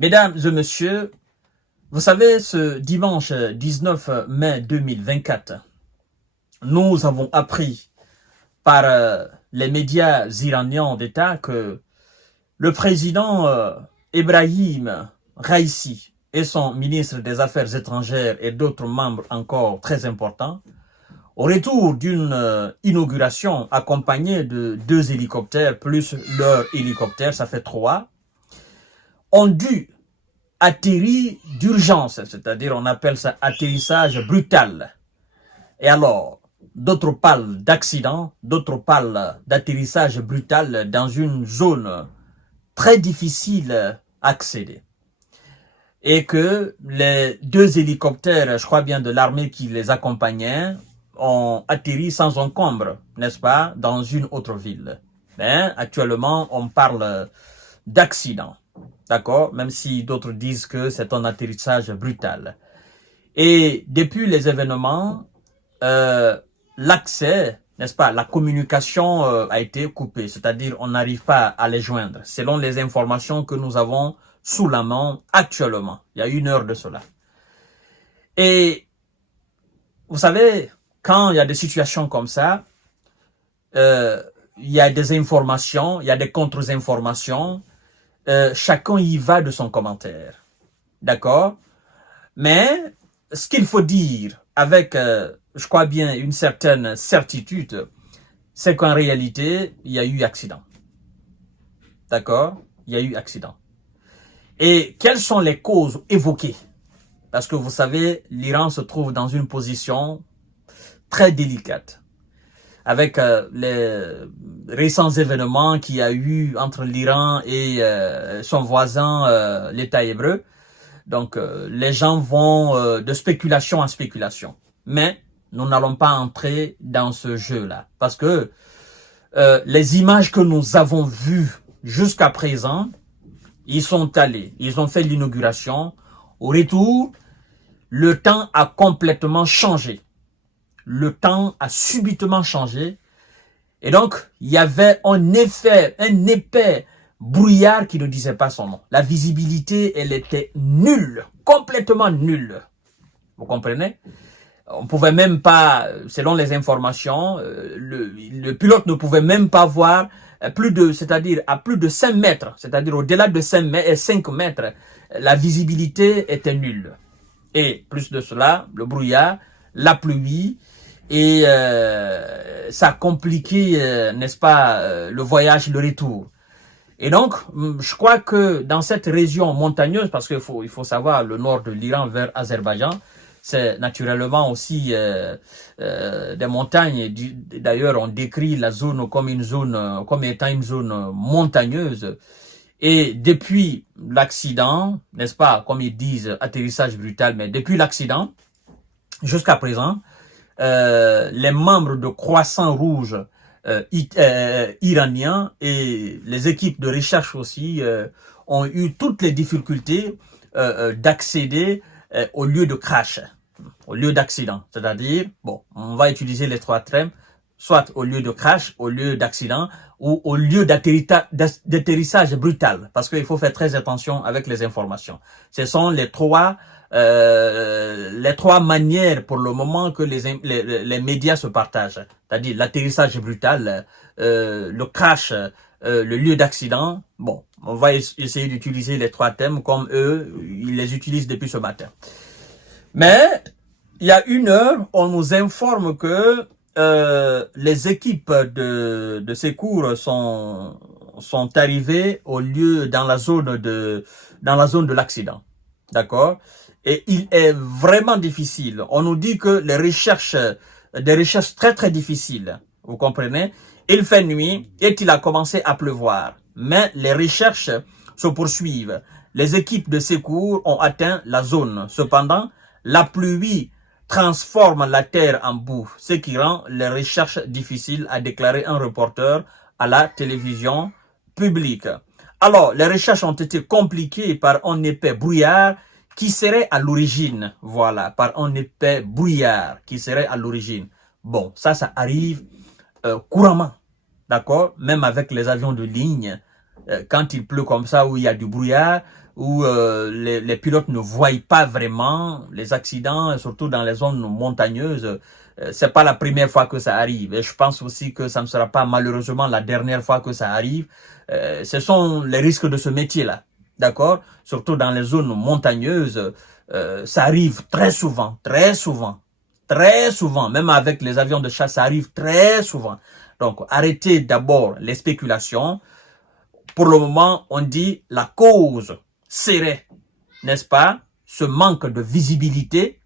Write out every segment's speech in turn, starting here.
Mesdames et messieurs, vous savez, ce dimanche 19 mai 2024, nous avons appris par les médias iraniens d'État que le président Ebrahim Raïssi et son ministre des Affaires étrangères et d'autres membres encore très importants, au retour d'une inauguration accompagnée de 2 hélicoptères plus leur hélicoptère, ça fait 3, ont dû atterrir d'urgence, c'est-à-dire on appelle ça atterrissage brutal. Et alors, d'autres parlent d'accident, d'autres parlent d'atterrissage brutal dans une zone très difficile à accéder. Et que les 2 hélicoptères, je crois bien de l'armée qui les accompagnait, ont atterri sans encombre, n'est-ce pas, dans une autre ville. Mais actuellement, on parle d'accident. D'accord? Même si d'autres disent que c'est un atterrissage brutal. Et depuis les événements, l'accès, n'est-ce pas, la communication a été coupée. C'est-à-dire, on n'arrive pas à les joindre. Selon les informations que nous avons sous la main actuellement. Il y a 1 heure de cela. Et vous savez, quand il y a des situations comme ça, il y a des informations, il y a des contre-informations. Chacun y va de son commentaire. D'accord? Mais ce qu'il faut dire avec, je crois bien, une certaine certitude, c'est qu'en réalité, il y a eu accident. D'accord? Il y a eu accident. Et quelles sont les causes évoquées? Parce que vous savez, l'Iran se trouve dans une position très délicate. Avec les récents événements qu'il y a eu entre l'Iran et son voisin, l'État hébreu. Donc, les gens vont de spéculation en spéculation. Mais nous n'allons pas entrer dans ce jeu-là. Parce que les images que nous avons vues jusqu'à présent, ils sont allés, ils ont fait l'inauguration. Au retour, le temps a complètement changé. Le temps a subitement changé. Et donc, il y avait un épais brouillard qui ne disait pas son nom. La visibilité, elle était nulle, complètement nulle. Vous comprenez? On pouvait même pas, selon les informations, le pilote ne pouvait même pas voir plus de, c'est-à-dire à plus de 5 mètres, c'est-à-dire au-delà de 5 mètres, la visibilité était nulle. Et plus de cela, le brouillard, la pluie, et ça a compliqué, n'est-ce pas, le voyage, le retour. Et donc, je crois que dans cette région montagneuse, parce qu'il faut savoir, le nord de l'Iran vers Azerbaïdjan, c'est naturellement aussi des montagnes. D'ailleurs, on décrit la zone comme étant une zone montagneuse. Et depuis l'accident, n'est-ce pas, comme ils disent, atterrissage brutal, mais depuis l'accident, jusqu'à présent, les membres de Croissant Rouge iraniens et les équipes de recherche aussi ont eu toutes les difficultés d'accéder au lieu de crash, au lieu d'accident. C'est-à-dire, bon, on va utiliser les 3 termes, soit au lieu de crash, au lieu d'accident, ou au lieu d'atterrissage brutal, parce qu'il faut faire très attention avec les informations. Ce sont les trois manières pour le moment que les médias se partagent, c'est-à-dire l'atterrissage brutal, le crash, le lieu d'accident. Bon, on va essayer d'utiliser les 3 thèmes comme eux, ils les utilisent depuis ce matin. Mais il y a 1 heure, on nous informe que les équipes de secours sont arrivées au lieu dans la zone de l'accident. D'accord? Et il est vraiment difficile. On nous dit que des recherches très très difficiles. Vous comprenez? Il fait nuit et il a commencé à pleuvoir. Mais les recherches se poursuivent. Les équipes de secours ont atteint la zone. Cependant, la pluie transforme la terre en boue, ce qui rend les recherches difficiles, a déclaré un reporter à la télévision publique. Alors, les recherches ont été compliquées par un épais brouillard qui serait à l'origine, voilà, par un épais brouillard qui serait à l'origine. Bon, ça arrive couramment, d'accord, même avec les avions de ligne, quand il pleut comme ça, où il y a du brouillard, où les pilotes ne voient pas vraiment les accidents, surtout dans les zones montagneuses. C'est pas la première fois que ça arrive. Et je pense aussi que ça ne sera pas malheureusement la dernière fois que ça arrive. Ce sont les risques de ce métier-là. D'accord? Surtout dans les zones montagneuses, ça arrive très souvent, même avec les avions de chasse, ça arrive très souvent. Donc, arrêtez d'abord les spéculations. Pour le moment, on dit la cause serait, n'est-ce pas, ce manque de visibilité,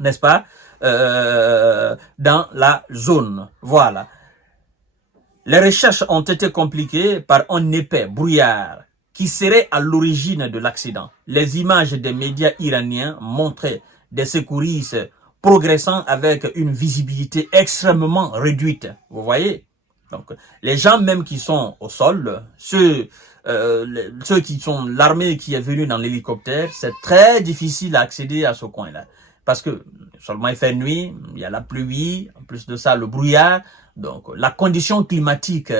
n'est-ce pas, dans la zone. Voilà. Les recherches ont été compliquées par un épais brouillard qui serait à l'origine de l'accident. Les images des médias iraniens montraient des secouristes progressant avec une visibilité extrêmement réduite. Vous voyez? Donc, les gens même qui sont au sol, ceux qui sont l'armée qui est venue dans l'hélicoptère, c'est très difficile à accéder à ce coin-là. Parce que seulement il fait nuit, il y a la pluie, en plus de ça, le brouillard. Donc, la condition climatique,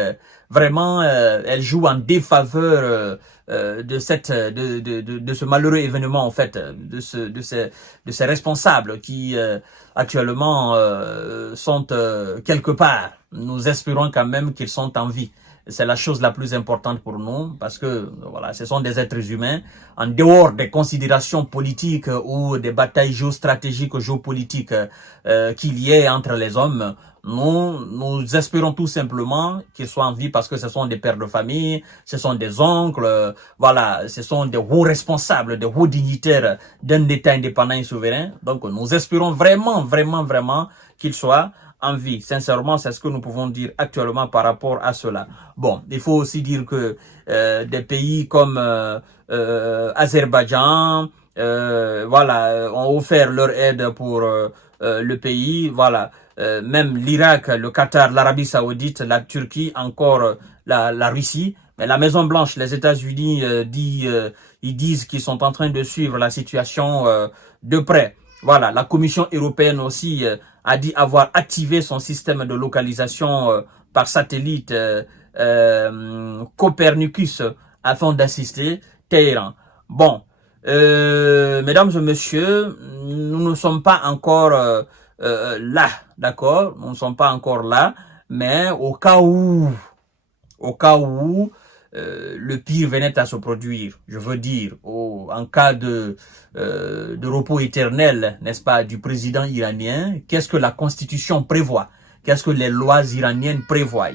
vraiment, elle joue en défaveur de ce malheureux événement, en fait, de ces responsables qui actuellement sont quelque part. Nous espérons quand même qu'ils sont en vie. C'est la chose la plus importante pour nous parce que voilà, ce sont des êtres humains. En dehors des considérations politiques ou des batailles géostratégiques, géopolitiques qu'il y ait entre les hommes, nous espérons tout simplement qu'ils soient en vie parce que ce sont des pères de famille, ce sont des oncles, voilà, ce sont des hauts responsables, des hauts dignitaires d'un État indépendant et souverain. Donc nous espérons vraiment qu'ils soient en vie. Sincèrement, c'est ce que nous pouvons dire actuellement par rapport à cela. Bon, il faut aussi dire que des pays comme Azerbaïdjan, voilà, ont offert leur aide pour le pays. Voilà, même l'Irak, le Qatar, l'Arabie Saoudite, la Turquie, encore la Russie. Mais la Maison Blanche, les États-Unis ils disent qu'ils sont en train de suivre la situation de près. Voilà, la Commission européenne aussi a dit avoir activé son système de localisation par satellite Copernicus afin d'assister Téhéran. Bon, mesdames et messieurs, nous ne sommes pas encore là, d'accord? Nous ne sommes pas encore là, mais au cas où le pire venait à se produire, je veux dire, en cas de repos éternel, n'est-ce pas, du président iranien, qu'est-ce que la Constitution prévoit? Qu'est-ce que les lois iraniennes prévoient?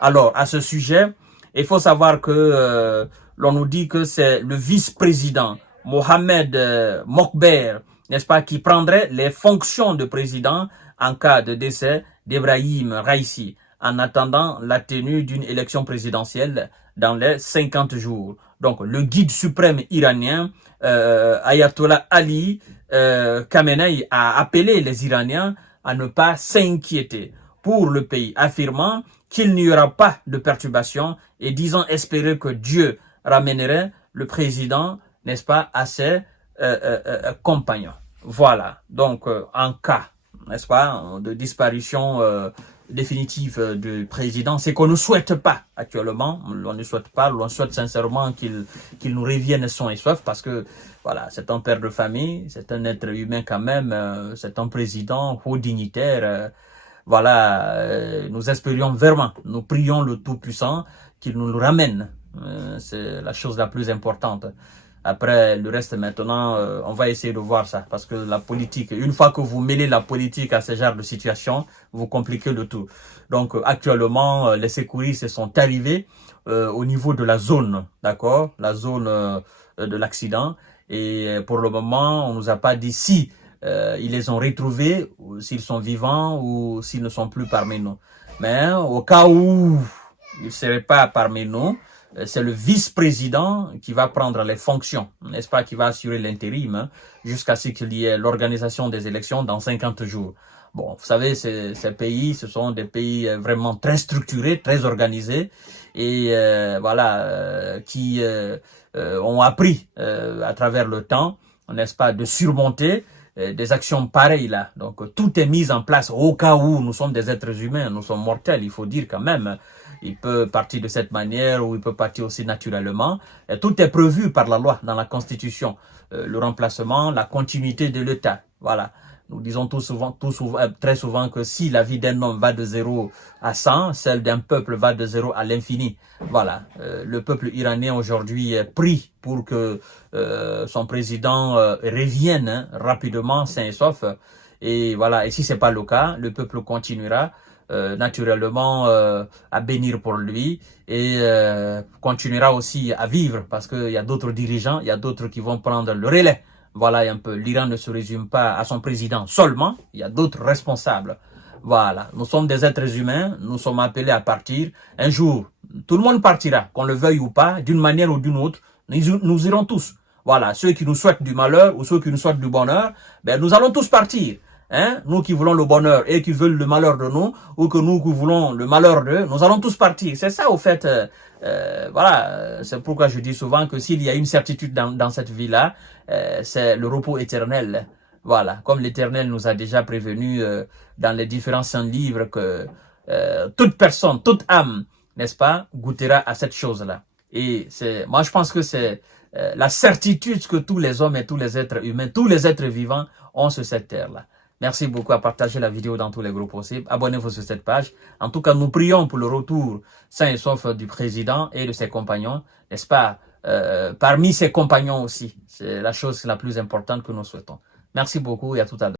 Alors, à ce sujet, il faut savoir que l'on nous dit que c'est le vice-président Mohamed Mokber, n'est-ce pas, qui prendrait les fonctions de président en cas de décès d'Ebrahim Raisi, en attendant la tenue d'une élection présidentielle dans les 50 jours. Donc, le guide suprême iranien, Ayatollah Ali Khamenei, a appelé les Iraniens à ne pas s'inquiéter pour le pays, affirmant qu'il n'y aura pas de perturbation et disant espérer que Dieu ramènerait le président, n'est-ce pas, à ses compagnons. Voilà, donc en cas, n'est-ce pas, de disparition définitive du président, c'est qu'on ne souhaite pas actuellement, on ne souhaite pas, on souhaite sincèrement qu'il nous revienne sain et sauf parce que voilà, c'est un père de famille, c'est un être humain quand même, c'est un président haut dignitaire, voilà, nous espérions vraiment, nous prions le Tout-Puissant qu'il nous le ramène, c'est la chose la plus importante. Après, le reste maintenant, on va essayer de voir ça. Parce que la politique, une fois que vous mêlez la politique à ce genre de situation, vous compliquez le tout. Donc, actuellement, les secouristes sont arrivés au niveau de la zone, d'accord? La zone de l'accident. Et pour le moment, on nous a pas dit si ils les ont retrouvés, ou s'ils sont vivants ou s'ils ne sont plus parmi nous. Mais au cas où ils ne seraient pas parmi nous, c'est le vice-président qui va prendre les fonctions, n'est-ce pas, qui va assurer l'intérim hein, jusqu'à ce qu'il y ait l'organisation des élections dans 50 jours. Bon, vous savez, ces pays, ce sont des pays vraiment très structurés, très organisés et voilà, qui ont appris à travers le temps, n'est-ce pas, de surmonter des actions pareilles là. Donc tout est mis en place au cas où nous sommes des êtres humains, nous sommes mortels, il faut dire quand même. Il peut partir de cette manière ou il peut partir aussi naturellement. Et tout est prévu par la loi, dans la Constitution. Le remplacement, la continuité de l'État. Voilà. Nous disons très souvent que si la vie d'un homme va de 0 à 100, celle d'un peuple va de 0 à l'infini. Voilà. Le peuple iranien aujourd'hui prie pour que son président revienne rapidement, sain et sauf. Et voilà. Et si c'est pas le cas, le peuple continuera naturellement à bénir pour lui et continuera aussi à vivre parce qu'il y a d'autres dirigeants, il y a d'autres qui vont prendre le relais. Voilà un peu, l'Iran ne se résume pas à son président seulement, il y a d'autres responsables. Voilà, nous sommes des êtres humains, nous sommes appelés à partir. Un jour, tout le monde partira, qu'on le veuille ou pas, d'une manière ou d'une autre, nous irons tous. Voilà, ceux qui nous souhaitent du malheur ou ceux qui nous souhaitent du bonheur, ben nous allons tous partir. Hein? Nous qui voulons le bonheur et qui veulent le malheur de nous, ou que nous qui voulons le malheur d'eux, nous allons tous partir. C'est ça au fait, voilà, c'est pourquoi je dis souvent que s'il y a une certitude dans cette vie-là, c'est le repos éternel. Voilà, comme l'Éternel nous a déjà prévenu dans les différents saints livres que toute personne, toute âme, n'est-ce pas, goûtera à cette chose-là. Et moi je pense que c'est la certitude que tous les hommes et tous les êtres humains, tous les êtres vivants ont sur cette terre-là. Merci beaucoup à partager la vidéo dans tous les groupes possibles. Abonnez-vous sur cette page. En tout cas, nous prions pour le retour sain et sauf du président et de ses compagnons, n'est-ce pas, parmi ses compagnons aussi. C'est la chose la plus importante que nous souhaitons. Merci beaucoup et à tout à l'heure.